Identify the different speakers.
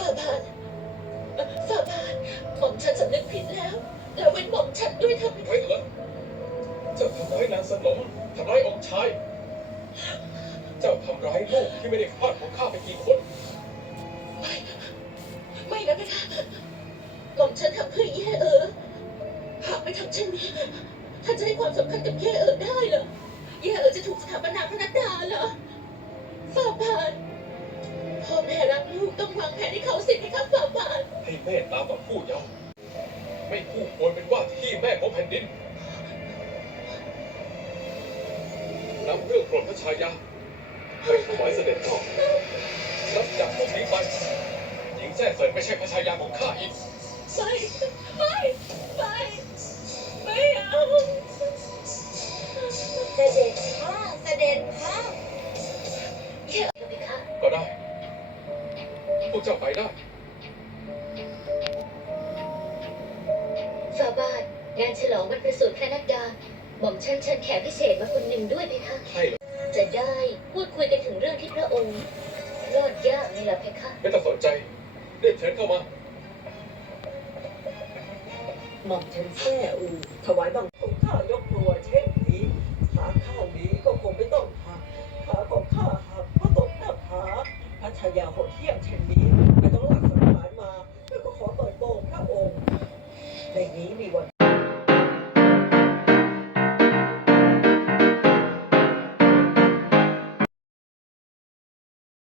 Speaker 1: บาทฝ่าบาทหม่อมฉันสำนึกผิดแล้วเว้นหม่อมฉันด้วยเถอะ
Speaker 2: ไว้เถอะเจ้าทำร้ายนางสนมทำร้ายองค์ชายเจ้าทำร้ายลูกที่ไม่ได้คลอดของข้าไปกี่คน
Speaker 1: ไม่นะเพคะหม่อมฉันทำเพื่อแย่หากไม่ทำเช่นนี้ท่านจะให้ความสำคัญกับแย่ได้เหรอแย่จะถูกสถาปนาพระนัดดาเหรอฝ่าบาทพ่อแม่รักลูกต้องวางแผนให้เขาสิเพคะฝ่าบาท
Speaker 2: ให้เมตตาต่อผู้เยาว์ไม่คู่ควรเป็นว่าที่แม่ของแผ่นดินนำเรื่องโปรดพระชายาไปถวายเสด็จพ่อรับจากพวกนี้ไปหญิงแท้เสริญไม่ใช่พระชายาของข้าอีก
Speaker 1: ไม่เอา
Speaker 3: เสด็จพ่อเสด็จพ่อ
Speaker 1: แย่เพคะ
Speaker 2: ก็ได้พวกเจ้าไปได้
Speaker 1: ฝ่าบาทงานฉลองวันประสูติพระนัดดาหม่อมฉันเชิญแขกพิเศษมาคนหนึ่งด้วยเพคะ
Speaker 2: ใช่เหรอ
Speaker 1: จะได้พูดคุยกันถึงเรื่องที่พระองค์รอดยากนี่แหละเพคะ
Speaker 2: ไม่ต้องสนใจเรียกเชิญเข้ามา
Speaker 3: หม่อมฉันแท้ถวายบังคมข้ายกครัวเช่นนี้ขาข้างนี้ก็คงไม่ต้องหักขาของข้าหักเพราะตกหน้าผาพระชายาหด